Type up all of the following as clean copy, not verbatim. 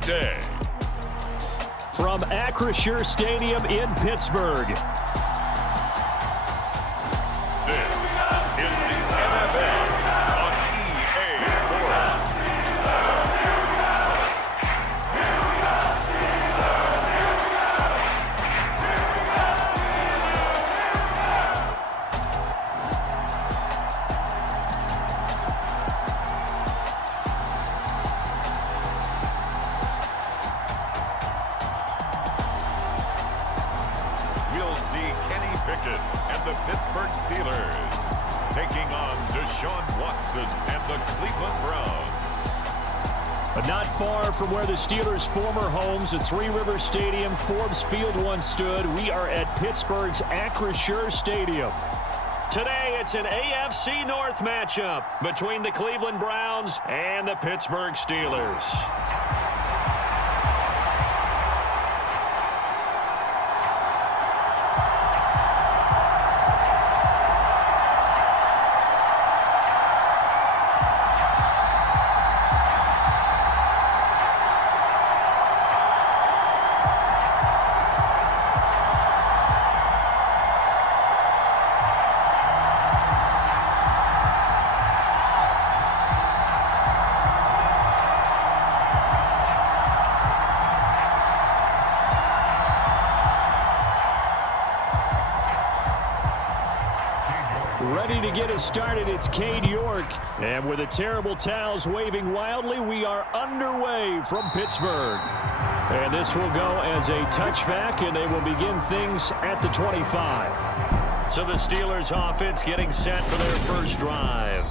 the day. From Acrisure Stadium in Pittsburgh. This is the NFL on EA Sports. We'll see Kenny Pickett and the Pittsburgh Steelers taking on Deshaun Watson and the Cleveland Browns. But not far from where the Steelers' former homes at Three Rivers Stadium, Forbes Field once stood, we are at Pittsburgh's Acrisure Stadium. Today, it's an AFC North matchup between the Cleveland Browns and the Pittsburgh Steelers. Ready to get us started, it's Cade York. And with the terrible towels waving wildly, we are underway from Pittsburgh. And this will go as a touchback, and they will begin things at the 25. So the Steelers offense getting set for their first drive.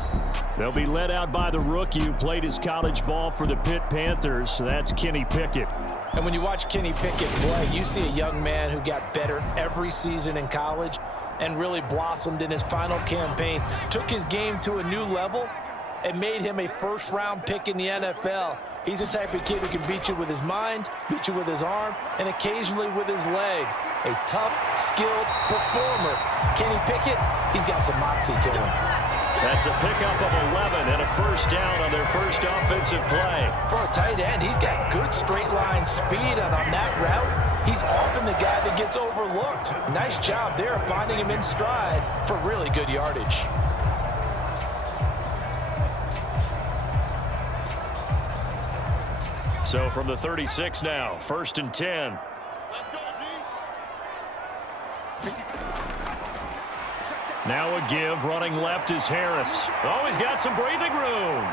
They'll be led out by the rookie who played his college ball for the Pitt Panthers. So that's Kenny Pickett. And when you watch Kenny Pickett play, you see a young man who got better every season in college and really blossomed in his final campaign, took his game to a new level, and made him a first-round pick in the NFL. He's the type of kid who can beat you with his mind, beat you with his arm, and occasionally with his legs. A tough, skilled performer. Kenny Pickett, he's got some moxie to him. That's a pickup of 11 and a first down on their first offensive play. For a tight end, he's got good straight-line speed, and on that route, he's often the guy that gets overlooked. Nice job there finding him in stride for really good yardage. So from the 36 now, 1st and 10. Now a give, running left is Harris. Oh, he's got some breathing room.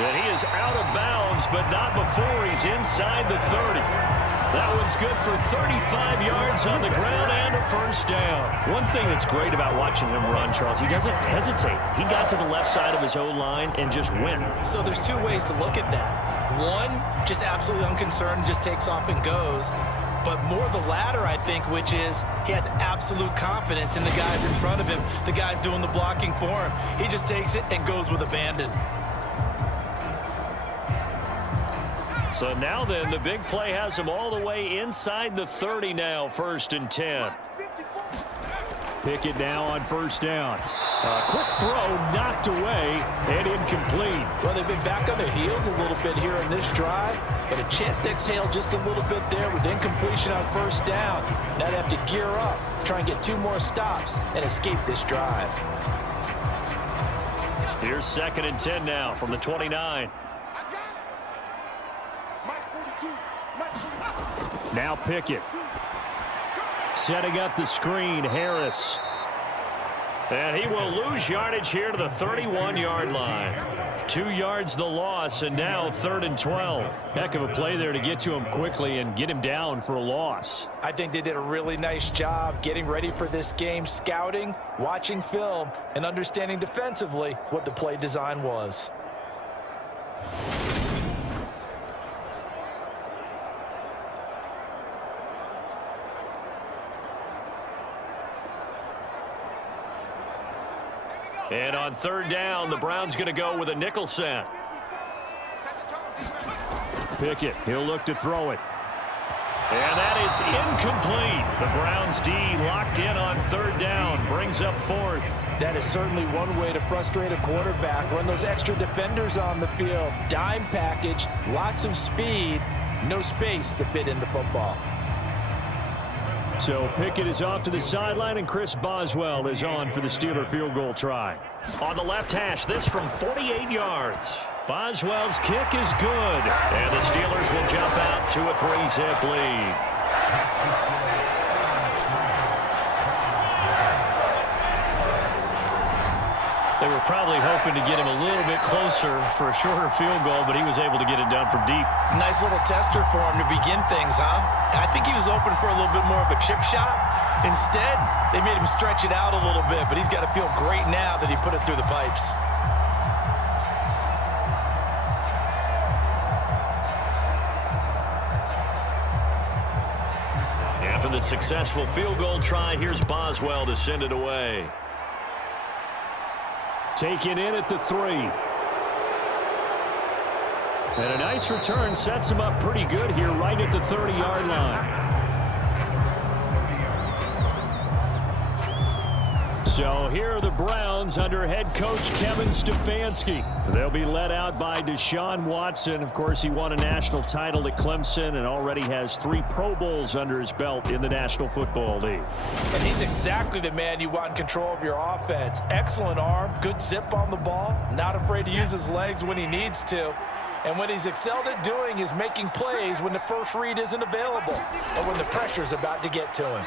And he is out of bounds, but not before he's inside the 30. That one's good for 35 yards on the ground and a first down. One thing that's great about watching him run, Charles, he doesn't hesitate. He got to the left side of his O-line and just went. So there's two ways to look at that. One, just absolutely unconcerned, just takes off and goes. But more the latter, I think, which is he has absolute confidence in the guys in front of him, the guys doing the blocking for him. He just takes it and goes with abandon. So now then, the big play has him all the way inside the 30 now, 1st and 10. Pickett now on first down. A quick throw knocked away and incomplete. Well, they've been back on their heels a little bit here in this drive, but a chance to exhale just a little bit there with incompletion on first down. Now they have to gear up, try and get 2 more stops and escape this drive. Here's 2nd and 10 now from the 29. Now Pickett. Setting up the screen, Harris. And he will lose yardage here to the 31-yard line. 2 yards the loss, and now 3rd and 12. Heck of a play there to get to him quickly and get him down for a loss. I think they did a really nice job getting ready for this game, scouting, watching film, and understanding defensively what the play design was. And on 3rd down, the Browns going to go with a nickel set. Pickett, he'll look to throw it. And that is incomplete. The Browns D locked in on 3rd down, brings up 4th. That is certainly one way to frustrate a quarterback. Run those extra defenders on the field. Dime package, lots of speed. No space to fit into football. So Pickett is off to the sideline, and Chris Boswell is on for the Steeler field goal try. On the left hash, this from 48 yards. Boswell's kick is good, and the Steelers will jump out to a 3-zip lead. They were probably hoping to get him a little bit closer for a shorter field goal, but he was able to get it done from deep. Nice little tester for him to begin things, huh? I think he was open for a little bit more of a chip shot. Instead, they made him stretch it out a little bit, but he's got to feel great now that he put it through the pipes. After the successful field goal try, here's Boswell to send it away. Taken in at the 3. And a nice return sets him up pretty good here right at the 30-yard line. So here are the Browns under head coach Kevin Stefanski. They'll be led out by Deshaun Watson. Of course, he won a national title at Clemson and already has 3 Pro Bowls under his belt in the National Football League. And he's exactly the man you want in control of your offense. Excellent arm, good zip on the ball, not afraid to use his legs when he needs to. And what he's excelled at doing is making plays when the first read isn't available or when the pressure's about to get to him.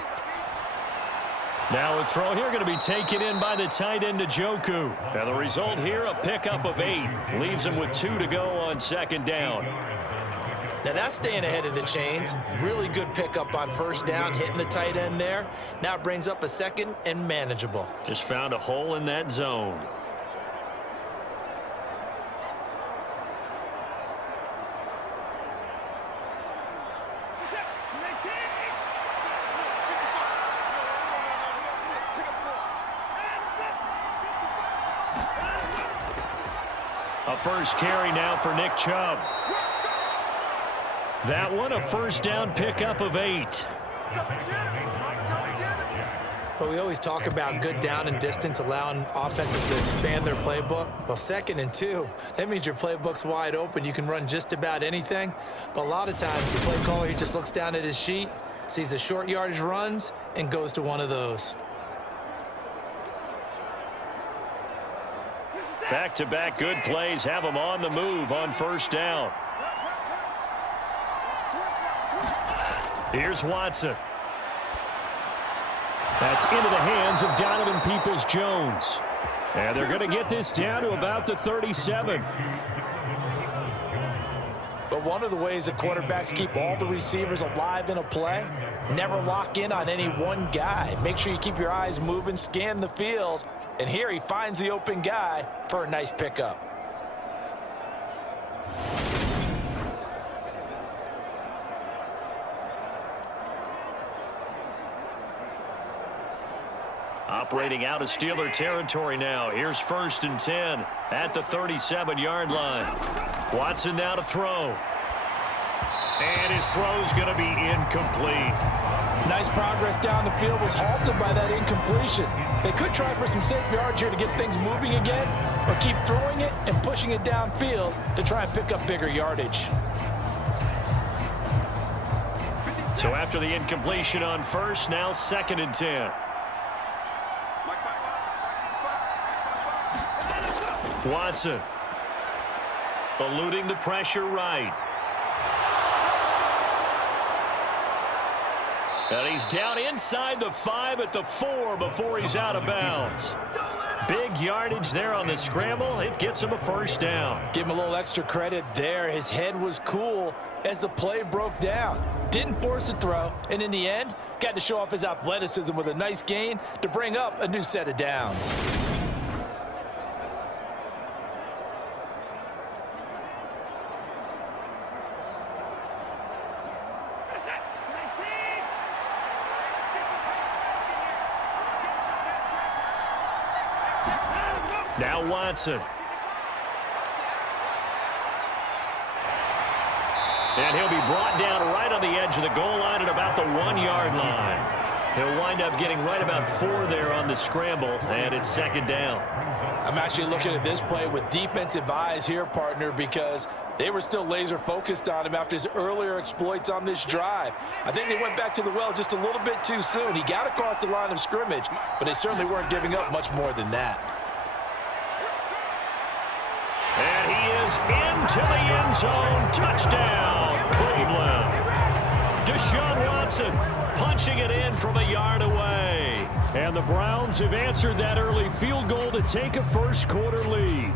Now a throw here going to be taken in by the tight end Njoku. And the result here, a pickup of 8. Leaves him with 2 to go on second down. Now that's staying ahead of the chains. Really good pickup on first down, hitting the tight end there. Now it brings up a second and manageable. Just found a hole in that zone. A first carry now for Nick Chubb. That one, a first down pickup of 8. Well, we always talk about good down and distance, allowing offenses to expand their playbook. Well, 2nd and 2, that means your playbook's wide open. You can run just about anything. But a lot of times, the play caller, he just looks down at his sheet, sees the short yardage runs, and goes to one of those. Back-to-back good plays have them on the move on first down. Here's Watson. That's into the hands of Donovan Peoples-Jones. And they're going to get this down to about the 37. But one of the ways that quarterbacks keep all the receivers alive in a play, never lock in on any one guy. Make sure you keep your eyes moving, scan the field. And here he finds the open guy for a nice pickup. Operating out of Steeler territory now. Here's 1st and 10 at the 37-yard line. Watson now to throw. And his throw's going to be incomplete. Nice progress down the field, was halted by that incompletion. They could try for some safe yards here to get things moving again, or keep throwing it and pushing it downfield to try and pick up bigger yardage. So after the incompletion on first, now 2nd and 10. Watson eluding the pressure right. And he's down inside the 5 at the 4 before he's out of bounds. Big yardage there on the scramble. It gets him a first down. Give him a little extra credit there. His head was cool as the play broke down. Didn't force a throw, and in the end, got to show off his athleticism with a nice gain to bring up a new set of downs. Now Watson. And he'll be brought down right on the edge of the goal line at about the 1-yard line. He'll wind up getting right about 4 there on the scramble, and it's second down. I'm actually looking at this play with defensive eyes here, partner, because they were still laser focused on him after his earlier exploits on this drive. I think they went back to the well just a little bit too soon. He got across the line of scrimmage, but they certainly weren't giving up much more than that. And he is into the end zone. Touchdown, Cleveland. Deshaun Watson punching it in from a yard away. And the Browns have answered that early field goal to take a first-quarter lead.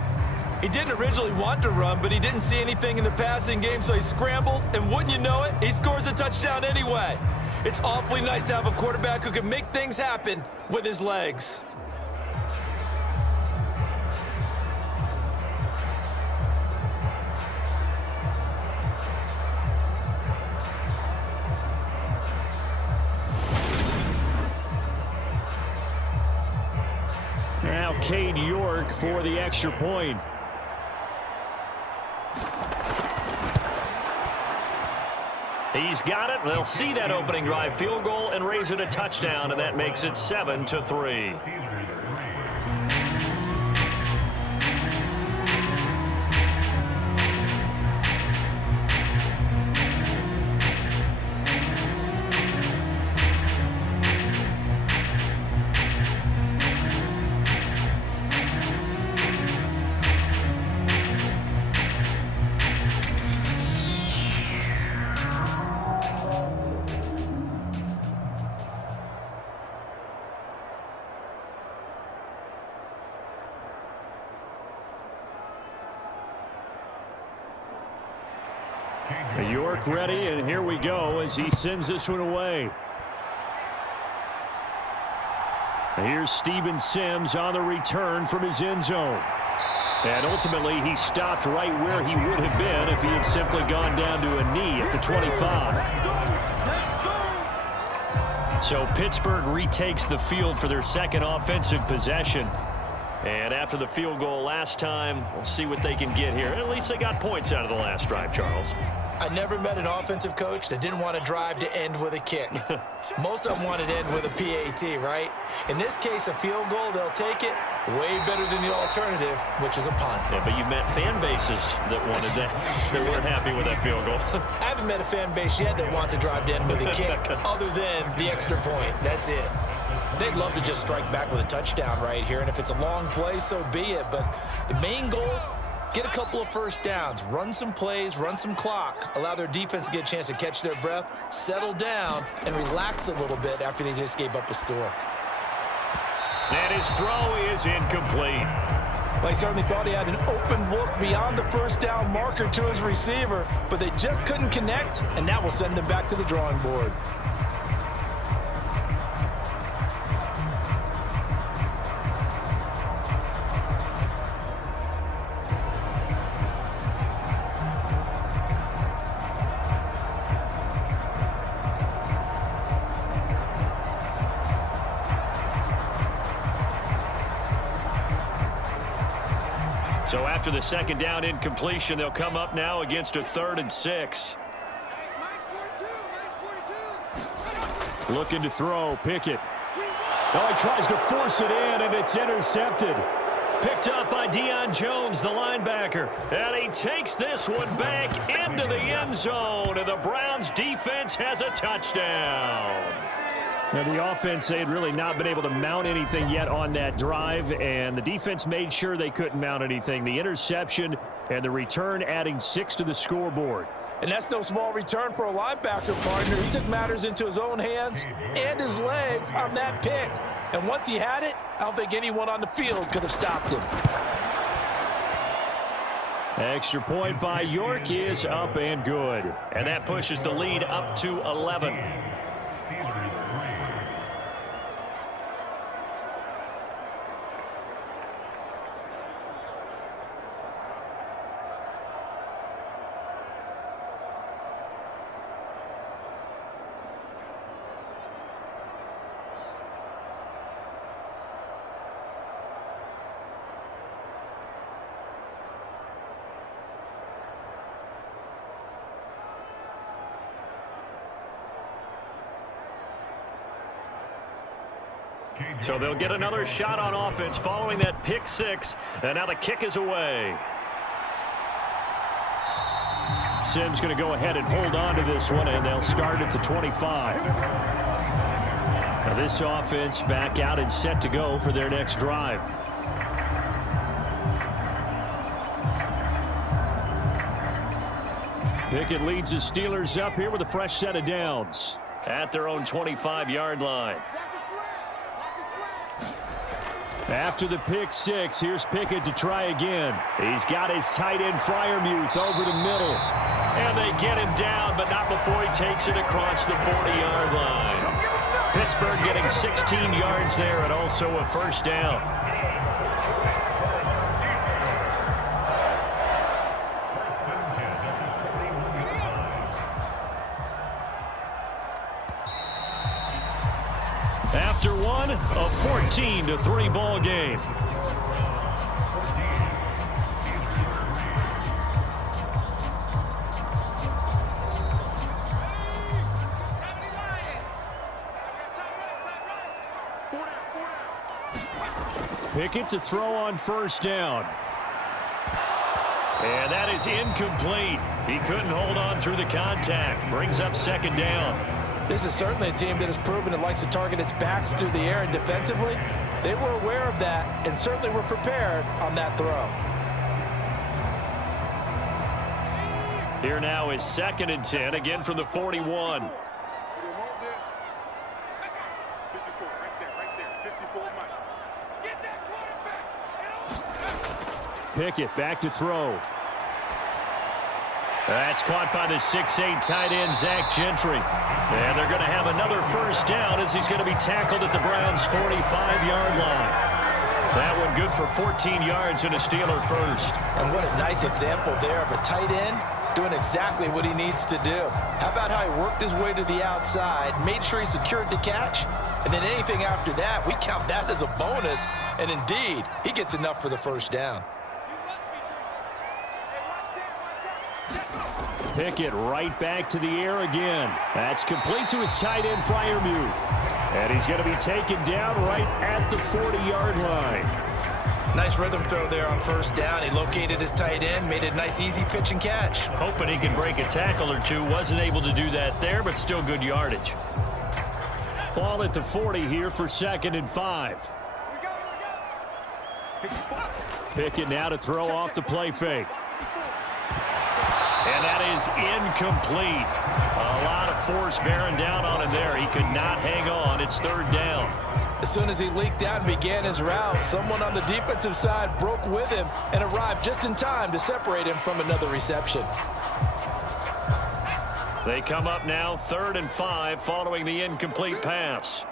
He didn't originally want to run, but he didn't see anything in the passing game, so he scrambled, and wouldn't you know it, he scores a touchdown anyway. It's awfully nice to have a quarterback who can make things happen with his legs. Now Cade York for the extra point. He's got it. They'll see that opening drive field goal and raise it a touchdown, and that makes it 7-3. York ready, and here we go as he sends this one away. Here's Steven Sims on the return from his end zone. And ultimately, he stopped right where he would have been if he had simply gone down to a knee at the 25. So Pittsburgh retakes the field for their second offensive possession. And after the field goal last time, we'll see what they can get here. At least they got points out of the last drive, Charles. I never met an offensive coach that didn't want to drive to end with a kick. Most of them wanted to end with a PAT, right? In this case, a field goal, they'll take it way better than the alternative, which is a punt. Yeah, but you met fan bases that wanted that, that weren't happy with that field goal. I haven't met a fan base yet that wants to drive to end with a kick other than the extra point. That's it. They'd love to just strike back with a touchdown right here, and if it's a long play, so be it. But the main goal, get a couple of first downs, run some plays, run some clock, allow their defense to get a chance to catch their breath, settle down, and relax a little bit after they just gave up a score. And his throw is incomplete. Well, he certainly thought he had an open look beyond the first down marker to his receiver, but they just couldn't connect, and that will send them back to the drawing board. So after the second down incompletion, they'll come up now against a 3rd and 6. Looking to throw, Pickett. Oh, he tries to force it in, and it's intercepted. Picked up by Deion Jones, the linebacker. And he takes this one back into the end zone, and the Browns defense has a touchdown. Now, the offense, they had really not been able to mount anything yet on that drive, and the defense made sure they couldn't mount anything. The interception and the return adding 6 to the scoreboard. And that's no small return for a linebacker, partner. He took matters into his own hands and his legs on that pick. And once he had it, I don't think anyone on the field could have stopped him. Extra point by York is up and good. And that pushes the lead up to 11. So they'll get another shot on offense following that pick six, and now the kick is away. Sims going to go ahead and hold on to this one, and they'll start at the 25. Now this offense back out and set to go for their next drive. Pickett leads the Steelers up here with a fresh set of downs at their own 25-yard line. After the pick six, here's Pickett to try again. He's got his tight end Freiermuth over the middle. And they get him down, but not before he takes it across the 40-yard line. Pittsburgh getting 16 yards there and also a first down. After one, a 14-3 ball game. Pickett to throw on first down. And that is incomplete. He couldn't hold on through the contact. Brings up second down. This is certainly a team that has proven it likes to target its backs through the air, and defensively, they were aware of that and certainly were prepared on that throw. Here now is 2nd and 10, again from the 41. Pickett back to throw. That's caught by the 6'8" tight end, Zach Gentry. And they're going to have another first down as he's going to be tackled at the Browns' 45-yard line. That one good for 14 yards and a Steeler first. And what a nice example there of a tight end doing exactly what he needs to do. How about how he worked his way to the outside, made sure he secured the catch, and then anything after that, we count that as a bonus. And indeed, he gets enough for the first down. Pickett right back to the air again. That's complete to his tight end, Freiermuth. And he's going to be taken down right at the 40-yard line. Nice rhythm throw there on first down. He located his tight end, made a nice easy pitch and catch. Hoping he could break a tackle or two. Wasn't able to do that there, but still good yardage. Ball at the 40 here for 2nd and 5. Pickett now to throw off the play fake. And that is incomplete. A lot of force bearing down on him there. He could not hang on. It's 3rd down. As soon as he leaked out and began his route, someone on the defensive side broke with him and arrived just in time to separate him from another reception. They come up now 3rd and 5 following the incomplete pass.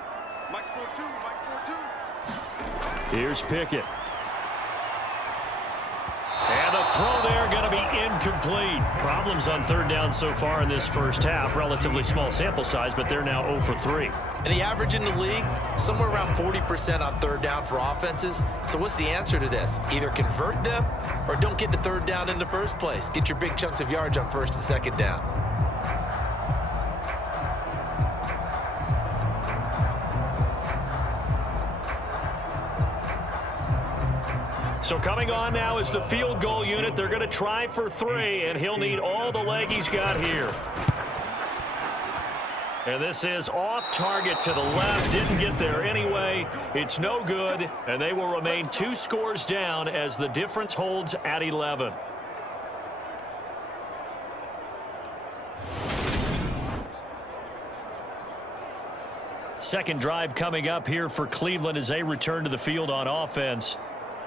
Here's Pickett. And the throw there going to be incomplete. Problems on 3rd down so far in this first half. Relatively small sample size, but they're now 0 for 3. And the average in the league, somewhere around 40% on 3rd down for offenses. So what's the answer to this? Either convert them or don't get to 3rd down in the first place. Get your big chunks of yards on 1st and 2nd down. So coming on now is the field goal unit. They're going to try for 3, and he'll need all the leg he's got here. And this is off target to the left. Didn't get there anyway. It's no good, and they will remain 2 scores down as the difference holds at 11. Second drive coming up here for Cleveland as they return to the field on offense.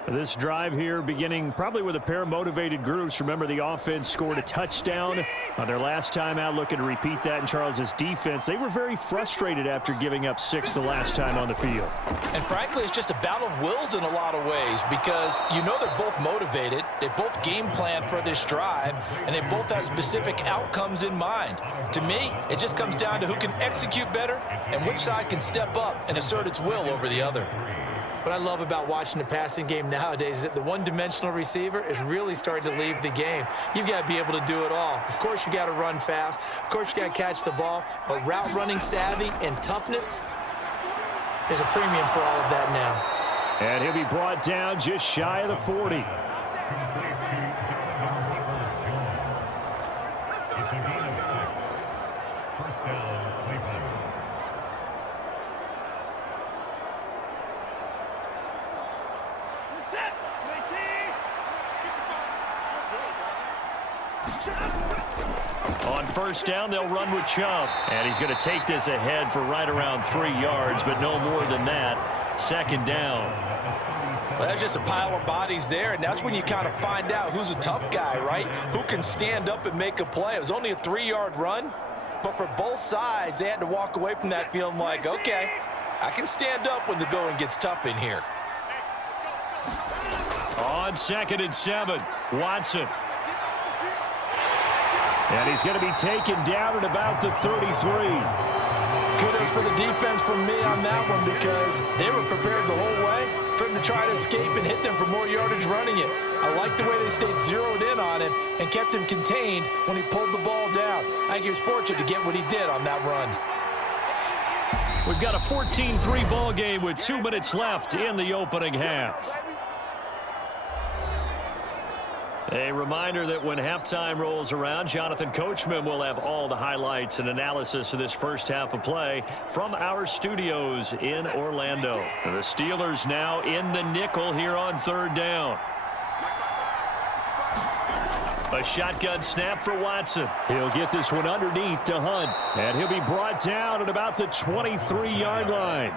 This drive here beginning probably with a pair of motivated groups. Remember, the offense scored a touchdown on their last time out, looking to repeat that in Charles's defense. They were very frustrated after giving up 6 the last time on the field. And frankly, it's just a battle of wills in a lot of ways because you know they're both motivated. They both game plan for this drive, and they both have specific outcomes in mind. To me, it just comes down to who can execute better and which side can step up and assert its will over the other. What I love about watching the passing game nowadays is that the one-dimensional receiver is really starting to leave the game. You've got to be able to do it all. Of course, you got to run fast. Of course, you got to catch the ball. But route running savvy and toughness, There's a premium for all of that now. And he'll be brought down just shy of the 40. On first down, they'll run with Chubb. And he's going to take this ahead for right around 3 yards, but no more than that. Second down. Well, that's just a pile of bodies there, and that's when you kind of find out who's a tough guy, right? Who can stand up and make a play. It was only a 3-yard run, but for both sides, they had to walk away from that feeling like, okay, I can stand up when the going gets tough in here. On 2nd and 7, Watson. And he's going to be taken down at about the 33. Kudos for the defense from me on that one because they were prepared the whole way for him to try to escape and hit them for more yardage running it. I like the way they stayed zeroed in on him and kept him contained when he pulled the ball down. I think he was fortunate to get what he did on that run. We've got a 14-3 ball game with 2 minutes left in the opening half. A reminder that when halftime rolls around, Jonathan Coachman will have all the highlights and analysis of this first half of play from our studios in Orlando. The Steelers now in the nickel here on 3rd down. A shotgun snap for Watson. He'll get this one underneath to Hunt. And he'll be brought down at about the 23-yard line.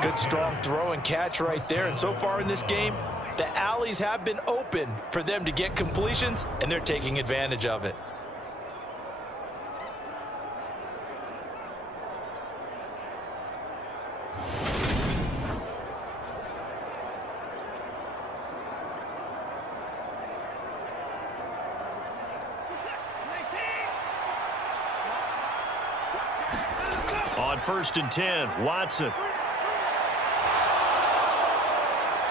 Good strong throw and catch right there. And so far in this game, the alleys have been open for them to get completions, and they're taking advantage of it. On 1st and 10, Watson.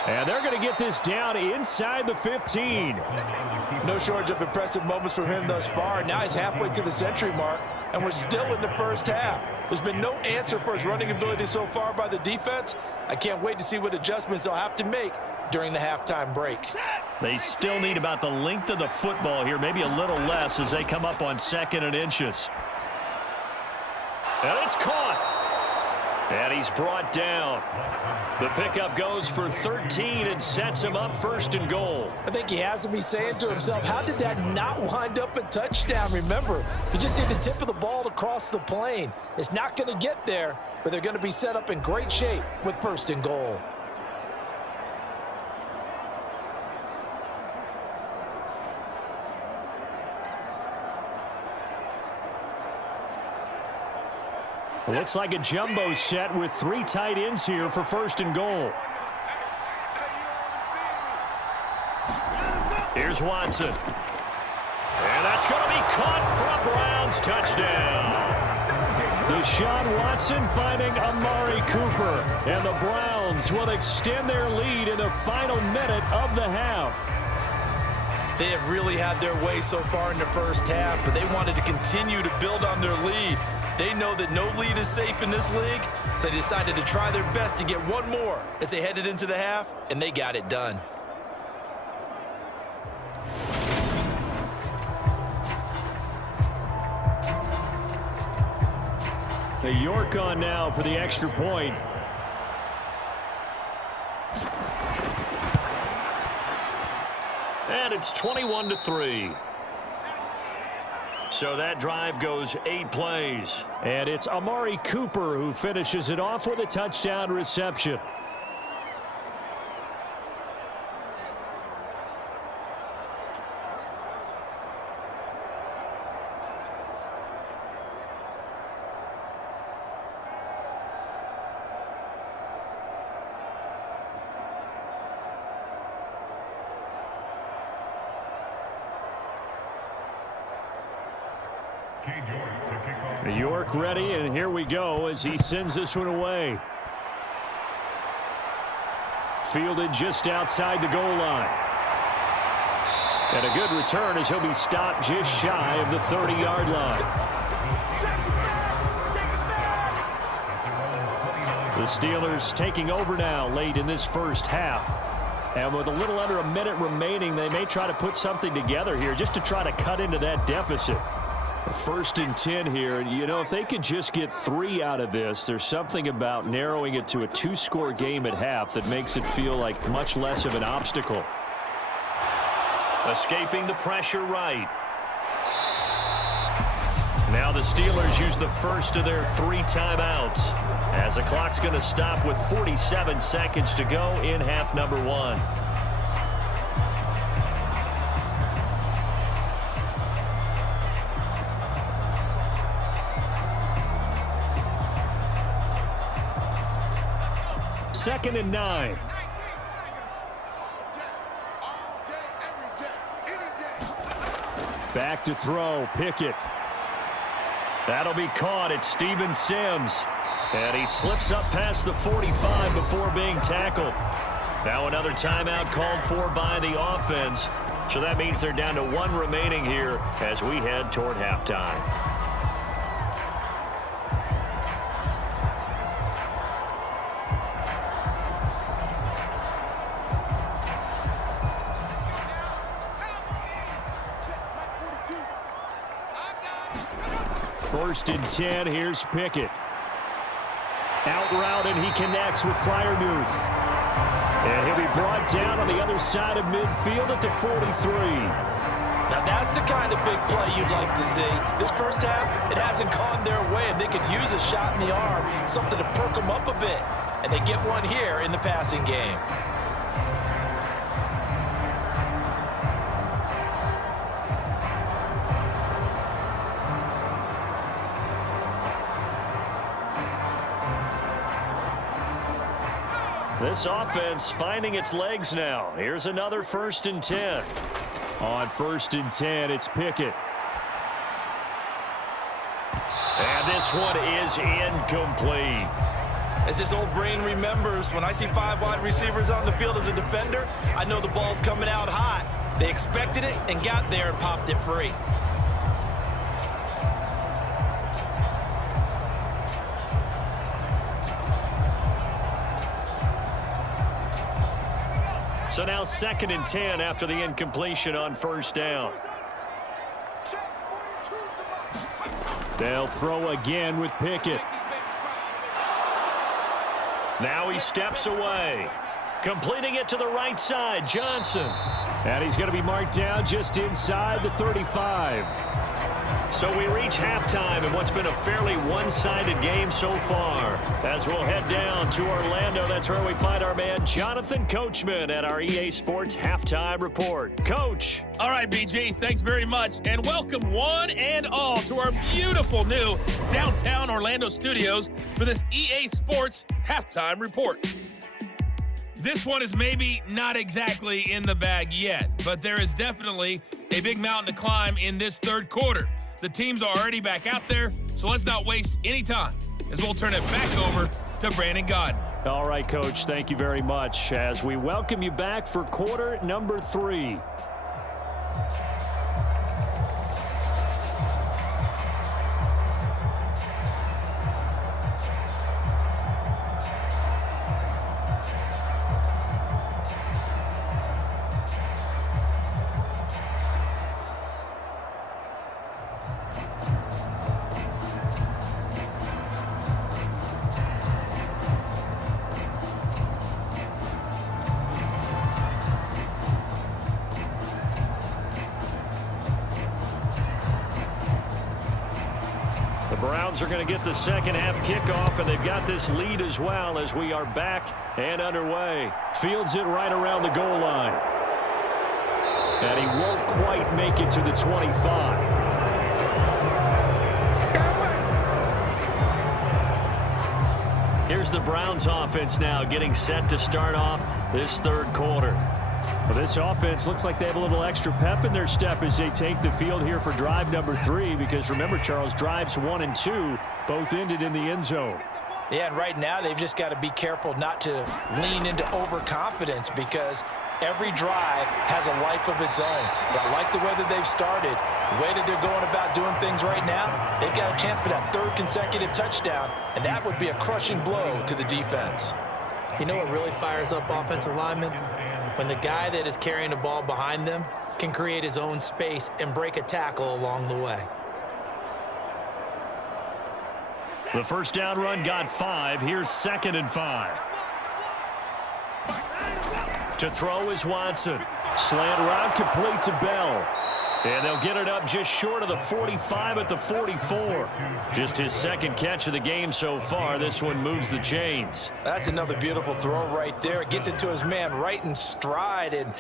And they're going to get this down inside the 15. No shortage of impressive moments from him thus far. Now he's halfway to the century mark, and we're still in the first half. There's been no answer for his running ability so far by the defense. I can't wait to see what adjustments they'll have to make during the halftime break. They still need about the length of the football here, maybe a little less as they come up on 2nd and inches. And it's caught. And he's brought down. The pickup goes for 13 and sets him up 1st and goal. I think he has to be saying to himself, how did that not wind up a touchdown? Remember, you just need the tip of the ball to cross the plane. It's not going to get there, but they're going to be set up in great shape with 1st and goal. It looks like a jumbo set with 3 tight ends here for 1st and goal. Here's Watson. And that's going to be caught for a Browns touchdown. Deshaun Watson finding Amari Cooper. And the Browns will extend their lead in the final minute of the half. They have really had their way so far in the first half, but they wanted to continue to build on their lead. They know that no lead is safe in this league, so they decided to try their best to get one more as they headed into the half, and they got it done. The York on now for the extra point. And it's 21-3. So that drive goes 8 plays. And it's Amari Cooper who finishes it off with a touchdown reception. York ready, and here we go as he sends this one away. Fielded just outside the goal line. And a good return as he'll be stopped just shy of the 30-yard line. The Steelers taking over now late in this first half. And with a little under a minute remaining, they may try to put something together here just to try to cut into that deficit. First and 10 here. You know, if they could just get 3 out of this, there's something about narrowing it to a 2-score game at half that makes it feel like much less of an obstacle. Escaping the pressure right. Now the Steelers use the first of their 3 timeouts, as the clock's going to stop with 47 seconds to go in half number 1. Second and 9. Back to throw, Pickett. That'll be caught at Steven Sims. And he slips up past the 45 before being tackled. Now another timeout called for by the offense. So that means they're down to 1 remaining here as we head toward halftime. First and 10, here's Pickett. Out route, and he connects with Freiermuth. And he'll be brought down on the other side of midfield at the 43. Now that's the kind of big play you'd like to see. This first half, it hasn't gone their way, and they could use a shot in the arm, something to perk them up a bit. And they get one here in the passing game. This offense finding its legs now. Here's another first and 10. On first and 10, it's Pickett. And this one is incomplete. As his old brain remembers, when I see 5 wide receivers on the field as a defender, I know the ball's coming out hot. They expected it and got there and popped it free. So now second and 10 after the incompletion on first down. They'll throw again with Pickett. Now he steps away. Completing it to the right side, Johnson. And he's going to be marked down just inside the 35. So we reach halftime in what's been a fairly one-sided game so far. As we'll head down to Orlando, that's where we find our man Jonathan Coachman at our EA Sports Halftime Report. Coach. All right, BG, thanks very much. And welcome one and all to our beautiful new downtown Orlando studios for this EA Sports Halftime Report. This one is maybe not exactly in the bag yet, but there is definitely a big mountain to climb in this third quarter. The teams are already back out there, so let's not waste any time as we'll turn it back over to Brandon Godden. All right, Coach, thank you very much as we welcome you back for quarter number 3. Browns are going to get the second half kickoff, and they've got this lead as well as we are back and underway. Fields it right around the goal line. And he won't quite make it to the 25. Here's the Browns offense now getting set to start off this third quarter. Well, this offense looks like they have a little extra pep in their step as they take the field here for drive number 3, because remember, Charles, drives 1 and 2 both ended in the end zone. Yeah, and right now they've just got to be careful not to lean into overconfidence, because every drive has a life of its own. But I like the way that they've started. The way that they're going about doing things right now, they've got a chance for that third consecutive touchdown, and that would be a crushing blow to the defense. You know what really fires up offensive linemen? When the guy that is carrying the ball behind them can create his own space and break a tackle along the way. The first down run got 5. Here's 2nd and 5. To throw is Watson. Slant route complete to Bell. And they'll get it up just short of the 45 at the 44. Just his 2nd catch of the game so far. This one moves the chains. That's another beautiful throw right there. It gets it to his man right in stride. And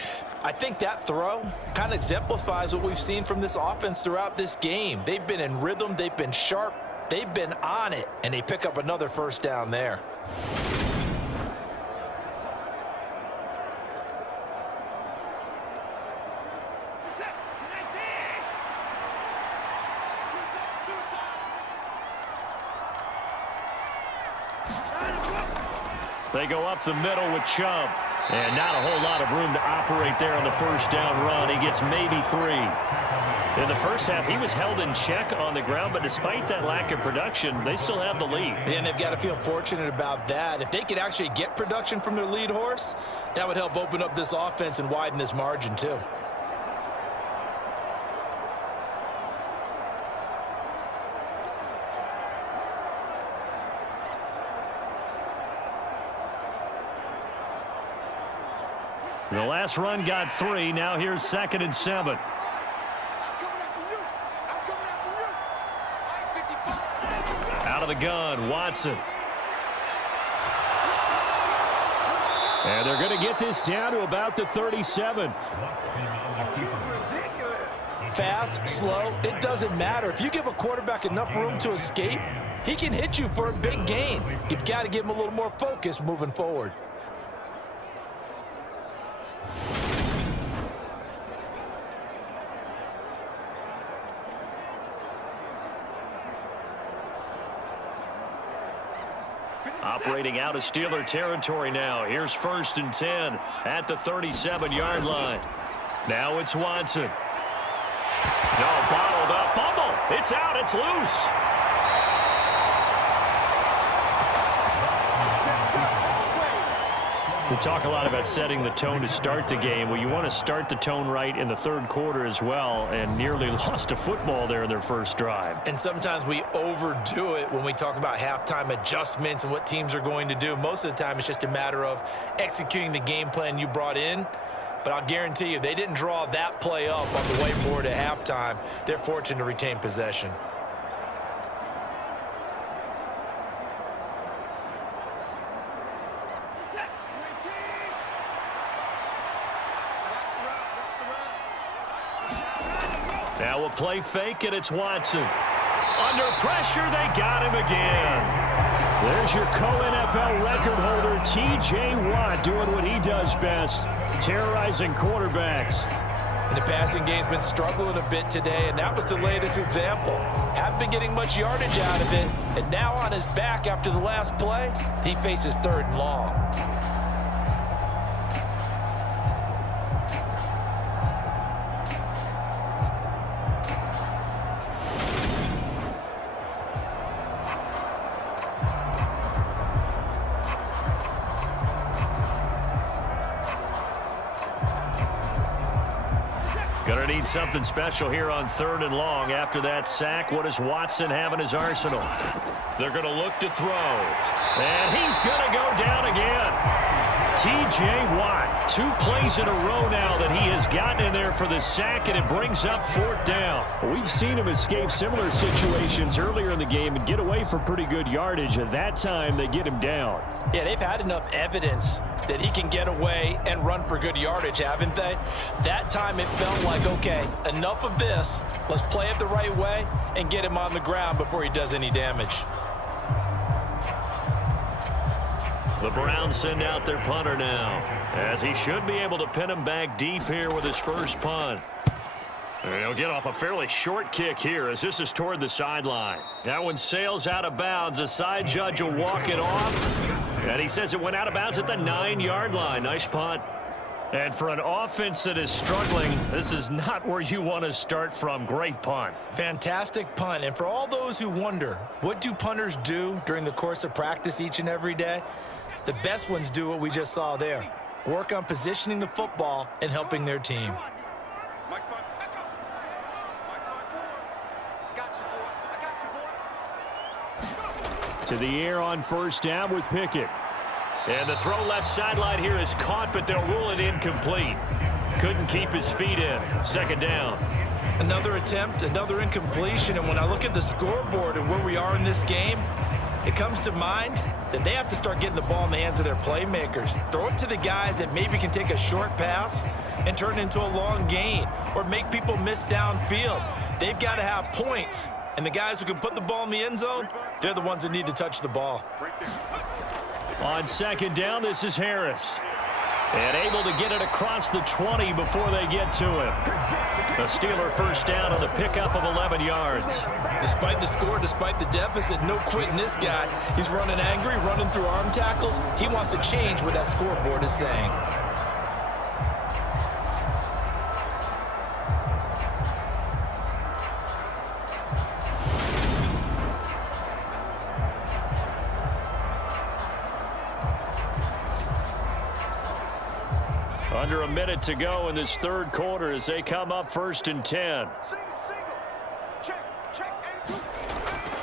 I think that throw kind of exemplifies what we've seen from this offense throughout this game. They've been in rhythm. They've been sharp. They've been on it. And they pick up another first down there. They go up the middle with Chubb. And not a whole lot of room to operate there on the first down run. He gets maybe 3. In the first half, he was held in check on the ground, but despite that lack of production, they still have the lead. And they've got to feel fortunate about that. If they could actually get production from their lead horse, that would help open up this offense and widen this margin too. The last run got 3. Now here's 2nd and 7. Out of the gun, Watson. And they're going to get this down to about the 37. Fast, slow, it doesn't matter. If you give a quarterback enough room to escape, he can hit you for a big gain. You've got to give him a little more focus moving forward. Operating out of Steeler territory now. Here's 1st and 10 at the 37-yard line. Now it's Watson. No, bottled up. Fumble. It's out. It's loose. We talk a lot about setting the tone to start the game. Well, you want to start the tone right in the 3rd quarter as well, and nearly lost a football there in their first drive. And sometimes we overdo it when we talk about halftime adjustments and what teams are going to do. Most of the time, it's just a matter of executing the game plan you brought in. But I'll guarantee you, they didn't draw that play up on the whiteboard at halftime. They're fortunate to retain possession. Now we'll play fake, and it's Watson. Under pressure, they got him again. There's your co-NFL record holder, T.J. Watt, doing what he does best, terrorizing quarterbacks. And the passing game's been struggling a bit today, and that was the latest example. Haven't been getting much yardage out of it, and now on his back after the last play, he faces 3rd and long. Gonna need something special here on 3rd and long. After that sack, what does Watson have in his arsenal? They're gonna look to throw. And he's gonna go down again. T.J. Watt, 2 plays in a row now that he has gotten in there for the sack, and it brings up 4th down. We've seen him escape similar situations earlier in the game and get away for pretty good yardage. At that time, they get him down. Yeah, they've had enough evidence that he can get away and run for good yardage, haven't they? That time it felt like, okay, enough of this. Let's play it the right way and get him on the ground before he does any damage. The Browns send out their punter now, as he should be able to pin him back deep here with his first punt. And he'll get off a fairly short kick here as this is toward the sideline. That one sails out of bounds. The side judge will walk it off. And he says it went out of bounds at the 9-yard line. Nice punt. And for an offense that is struggling, this is not where you want to start from. Great punt. Fantastic punt. And for all those who wonder, what do punters do during the course of practice each and every day? The best ones do what we just saw there. Work on positioning the football and helping their team. To the air on first down with Pickett. And the throw left sideline here is caught, but they'll rule it incomplete. Couldn't keep his feet in. Second down. Another attempt, another incompletion. And when I look at the scoreboard and where we are in this game, it comes to mind that they have to start getting the ball in the hands of their playmakers. Throw it to the guys that maybe can take a short pass and turn it into a long gain or make people miss downfield. They've got to have points. And the guys who can put the ball in the end zone, they're the ones that need to touch the ball. On second down, this is Harris. And able to get it across the 20 before they get to him. The Steeler first down on the pickup of 11 yards. Despite the score, despite the deficit, no quitting this guy. He's running angry, running through arm tackles. He wants to change what that scoreboard is saying. Under a minute to go in this third quarter as they come up first and 10.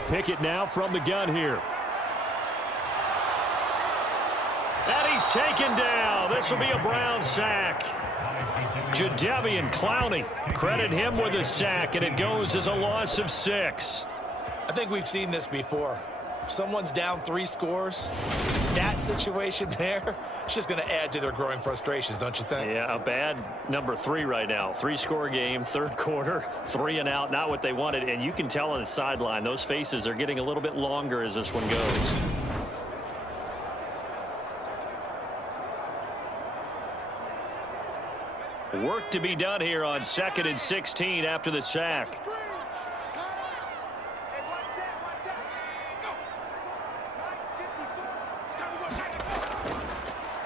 Pickett now from the gun here. And he's taken down. This will be a Brown sack. Jadeveon Clowney, credit him with a sack, and it goes as a loss of 6. I think we've seen this before. Someone's down 3 scores. That situation there, it's just going to add to their growing frustrations, don't you think? Yeah, a bad number 3 right now. 3-score game, third quarter, 3 and out, not what they wanted. And you can tell on the sideline, those faces are getting a little bit longer as this one goes. Work to be done here on 2nd and 16 after the sack.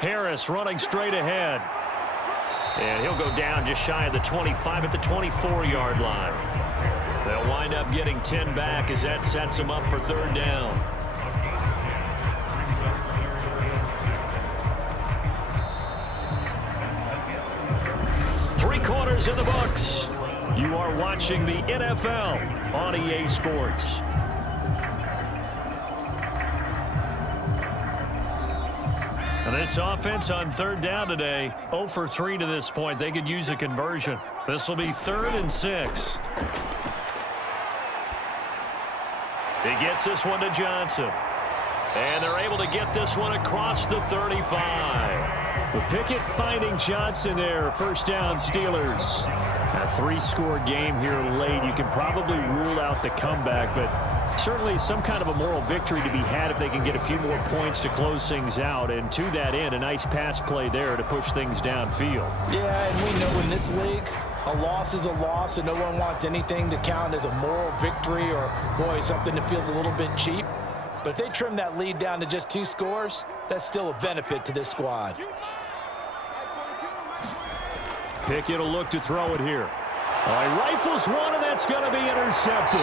Harris running straight ahead. And he'll go down just shy of the 25 at the 24-yard line. They'll wind up getting 10 back as that sets them up for third down. Three quarters in the books. You are watching the NFL on EA Sports. And this offense on third down today, 0 for 3 to this point. They could use a conversion. This will be 3rd and 6. He gets this one to Johnson. And they're able to get this one across the 35. With Pickett finding Johnson there. First down, Steelers. A 3-score game here late. You can probably rule out the comeback, but certainly some kind of a moral victory to be had if they can get a few more points to close things out. And to that end, a nice pass play there to push things downfield. Yeah, and we know in this league, a loss is a loss, and no one wants anything to count as a moral victory or, boy, something that feels a little bit cheap. But if they trim that lead down to just 2 scores, that's still a benefit to this squad. Pickett will look to throw it here. He rifles one, and that's going to be intercepted.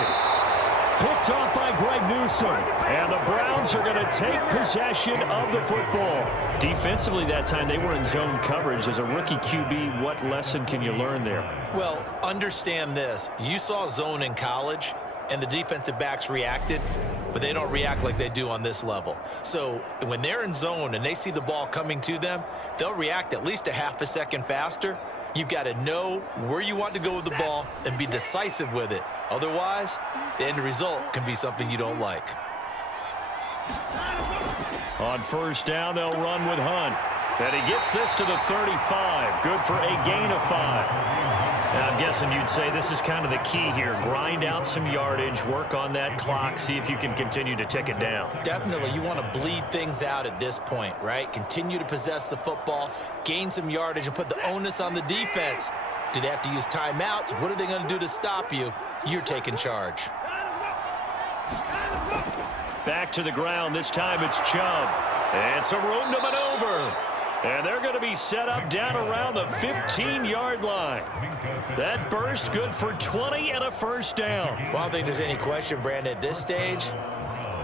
Picked off by Greg Newsome. And the Browns are going to take possession of the football. Defensively that time, they were in zone coverage. As a rookie QB, what lesson can you learn there? Well, understand this. You saw zone in college, and the defensive backs reacted, but they don't react like they do on this level. So when they're in zone and they see the ball coming to them, they'll react at least a half a second faster. You've got to know where you want to go with the ball and be decisive with it. Otherwise, the end result can be something you don't like. On first down, they'll run with Hunt. And he gets this to the 35. Good for a gain of 5. And I'm guessing you'd say this is kind of the key here. Grind out some yardage, work on that clock, see if you can continue to tick it down. Definitely. You want to bleed things out at this point, right? Continue to possess the football, gain some yardage, and put the onus on the defense. Do they have to use timeouts? What are they going to do to stop you? You're taking charge. Back to the ground. This time it's Chubb. And some room to maneuver. And they're going to be set up down around the 15-yard line. That burst good for 20 and a first down. Well, I don't think there's any question, Brandon, at this stage,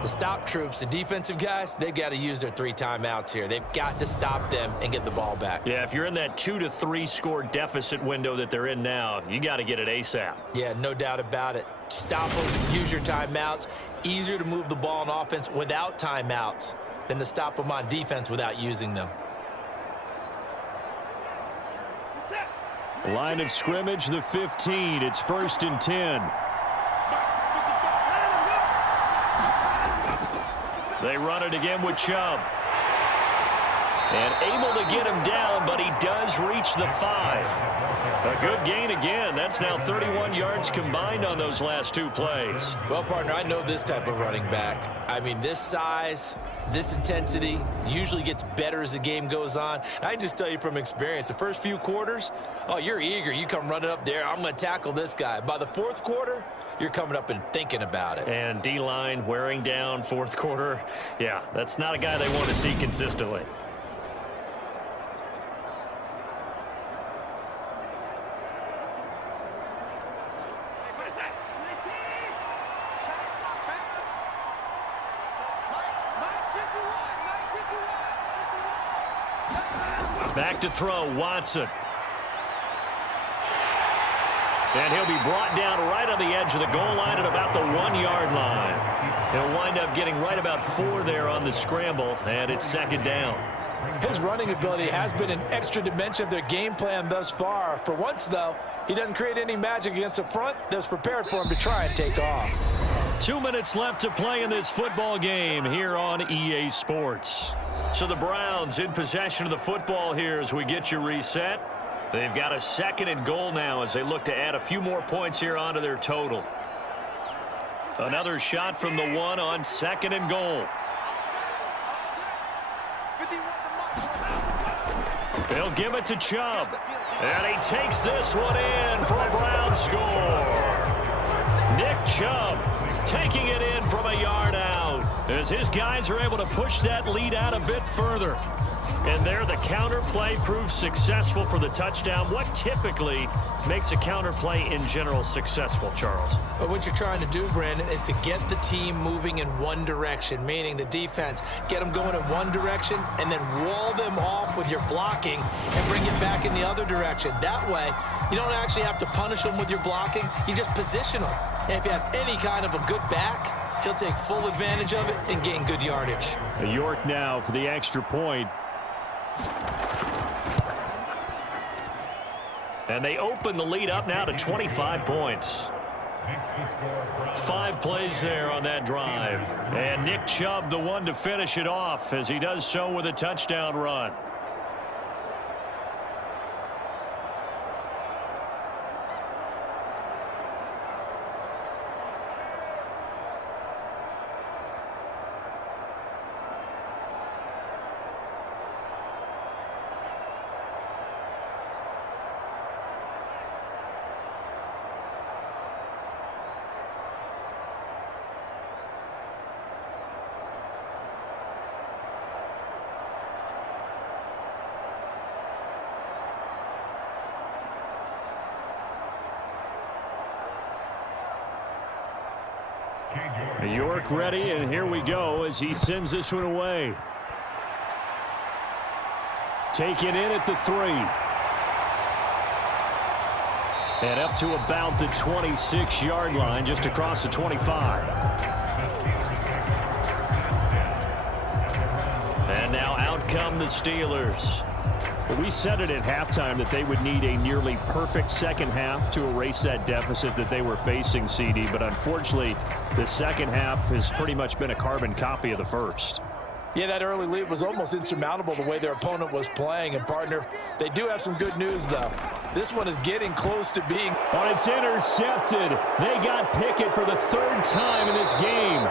the stop troops, the defensive guys, they've got to use their 3 timeouts here. They've got to stop them and get the ball back. Yeah, if you're in that 2 to 3 score deficit window that they're in now, you got to get it ASAP. Yeah, no doubt about it. Stop them, use your timeouts. Easier to move the ball on offense without timeouts than to stop them on defense without using them. Line of scrimmage, the 15. It's 1st and 10. They run it again with Chubb. And able to get him down, but he does reach the 5. A good gain again. That's now 31 yards combined on those last 2 plays. Well, partner, I know this type of running back. I mean, this size, this intensity usually gets better as the game goes on. And I just tell you from experience, the first few quarters, oh, you're eager. You come running up there. I'm going to tackle this guy. By the 4th quarter, you're coming up and thinking about it. And D-line wearing down 4th quarter. Yeah, that's not a guy they want to see consistently. Back to throw, Watson. And he'll be brought down right on the edge of the goal line at about the 1-yard line. He'll wind up getting right about 4 there on the scramble, and it's 2nd down. His running ability has been an extra dimension of their game plan thus far. For once, though, he doesn't create any magic against the front that's prepared for him to try and take off. 2 minutes left to play in this football game here on EA Sports. So the Browns in possession of the football here as we get you reset. They've got a 2nd and goal now as they look to add a few more points here onto their total. Another shot from the 1 on 2nd and goal. They'll give it to Chubb. And he takes this one in for a Brown score. Nick Chubb taking it in from a yard out as his guys are able to push that lead out a bit further. And there the counter play proves successful for the touchdown. What typically makes a counter play in general successful, Charles? But what you're trying to do, Brandon, is to get the team moving in one direction, meaning the defense, get them going in one direction and then wall them off with your blocking and bring it back in the other direction. That way, you don't actually have to punish them with your blocking. You just position them. And if you have any kind of a good back, he'll take full advantage of it and gain good yardage. York now for the extra point. And they open the lead up now to 25 points. 5 plays there on that drive. And Nick Chubb the one to finish it off as he does so with a touchdown run. York ready, and here we go as he sends this one away. Taken in at the 3. And up to about the 26-yard line, just across the 25. And now out come the Steelers. Well, we said it at halftime that they would need a nearly perfect second half to erase that deficit that they were facing, CD. But unfortunately, the second half has pretty much been a carbon copy of the first. Yeah, that early lead was almost insurmountable the way their opponent was playing. And, partner, they do have some good news, though. This one is getting close to being... Oh, it's intercepted. They got Pickett for the 3rd time in this game.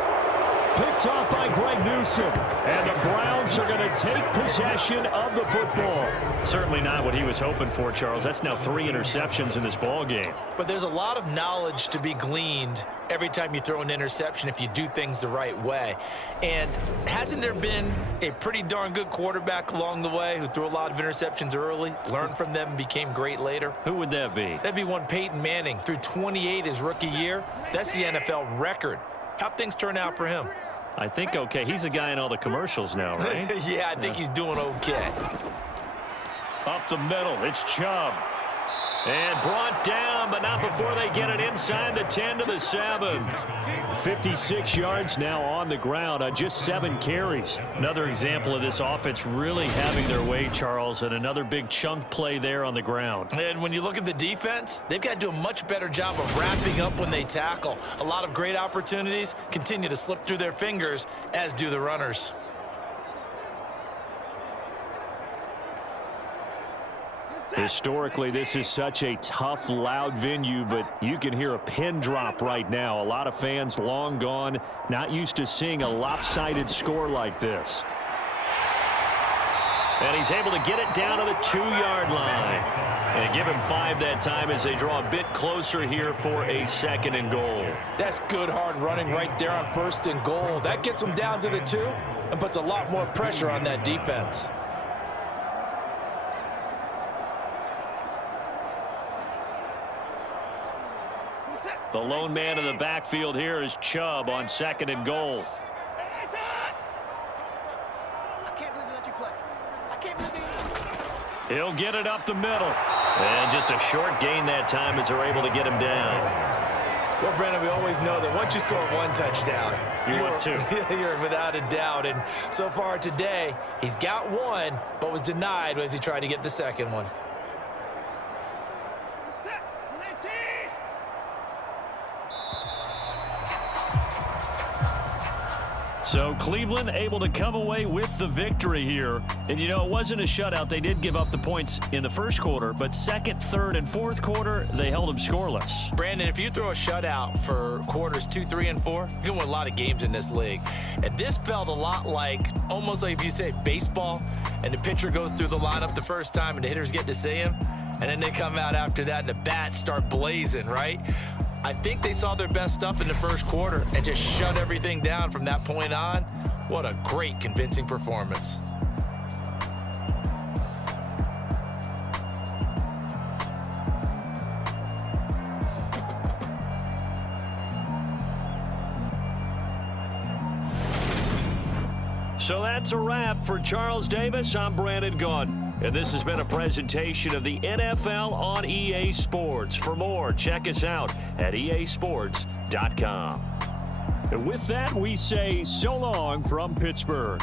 Picked off by Greg Newsome. And the Browns are going to take possession of the football. Certainly not what he was hoping for, Charles. That's now 3 interceptions in this ball game. But there's a lot of knowledge to be gleaned every time you throw an interception if you do things the right way. And hasn't there been a pretty darn good quarterback along the way who threw a lot of interceptions early, learned from them, and became great later? Who would that be? That'd be one Peyton Manning. Threw 28 his rookie year. That's the NFL record. How'd things turn out for him? I think okay. He's the guy in all the commercials now, right? Yeah, I think he's doing okay. Up the middle, it's Chubb. And brought down, but not before they get it inside the 10 to the 7. 56 yards now on the ground on just 7 carries. Another example of this offense really having their way, Charles, and another big chunk play there on the ground. And when you look at the defense, they've got to do a much better job of wrapping up when they tackle. A lot of great opportunities continue to slip through their fingers, as do the runners. Historically, this is such a tough, loud venue, but you can hear a pin drop right now. A lot of fans long gone, not used to seeing a lopsided score like this. And he's able to get it down to the 2-yard line. And give him 5 that time as they draw a bit closer here for a 2nd and goal. That's good hard running right there on 1st and goal. That gets them down to the 2 and puts a lot more pressure on that defense. The lone man in the backfield here is Chubb on 2nd and goal. He'll get it up the middle. And just a short gain that time as they're able to get him down. Well, Brandon, we always know that once you score 1 touchdown, you're without a doubt. And so far today, he's got 1, but was denied as he tried to get the 2nd one. So Cleveland able to come away with the victory here. And, you know, it wasn't a shutout. They did give up the points in the first quarter, but 2nd, 3rd, and 4th quarter, they held them scoreless. Brandon, if you throw a shutout for quarters 2, 3, and 4, you're going to win a lot of games in this league. And this felt a lot like, almost like if you say baseball, and the pitcher goes through the lineup the first time and the hitters get to see him, and then they come out after that and the bats start blazing, right? I think they saw their best stuff in the first quarter and just shut everything down from that point on. What a great, convincing performance. So that's a wrap for Charles Davis. I'm Brandon Gaudin. And this has been a presentation of the NFL on EA Sports. For more, check us out at easports.com. And with that, we say so long from Pittsburgh.